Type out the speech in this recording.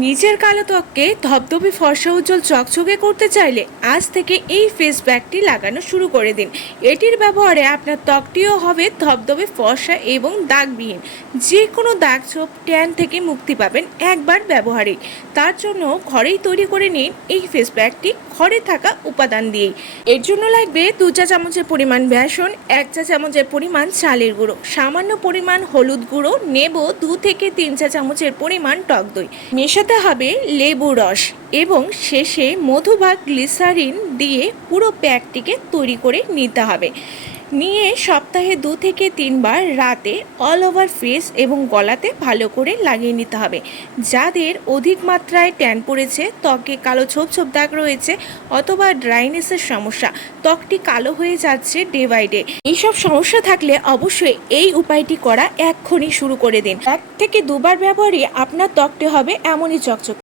নিজের কালো ত্বককে ধবধবে ফর্সা উজ্জ্বল চকচকে করতে চাইলে আজ থেকে এই ফেস প্যাকটি লাগানো শুরু করে দিন। এটির ব্যবহারে আপনার ত্বকটিও হবে ধবধবে ফর্সা এবং দাগবিহীন। যে কোনো দাগ ছোপ ট্যান থেকে মুক্তি পাবেন একবার ব্যবহারেই। তার জন্য ঘরেই তৈরি করে নিন এই ফেস প্যাকটি ঘরে থাকা উপাদান দিয়েই। এর জন্য লাগবে 2 চা চামচের পরিমাণ বেসন, 1 চা চামচের পরিমাণ চালের গুঁড়ো, সামান্য পরিমাণ হলুদ গুঁড়ো, নেব 2 থেকে 3 চা চামচের পরিমাণ টক দই, মেশাতে হবে লেবু রস এবং শেষে মধু বা গ্লিসারিন দিয়ে পুরো প্যাকটিকে তৈরি করে নিতে হবে। নিয়ে সপ্তাহে 2 থেকে 3 বার রাতে অল ওভার ফেস এবং গলাতে ভালো করে লাগিয়ে নিতে হবে। যাদের অধিক মাত্রায় ট্যান পড়েছে, ত্বকে কালো ছোপ ছোপ দাগ রয়েছে অথবা ড্রাইনেসের সমস্যা, ত্বকটি কালো হয়ে যাচ্ছে ডে বাই ডে, এইসব সমস্যা থাকলে অবশ্যই এই উপায়টি করা এক্ষুনি শুরু করে দিন। 1 থেকে 2 বার ব্যবহারই আপনার ত্বকটি হবে এমনই চকচকে।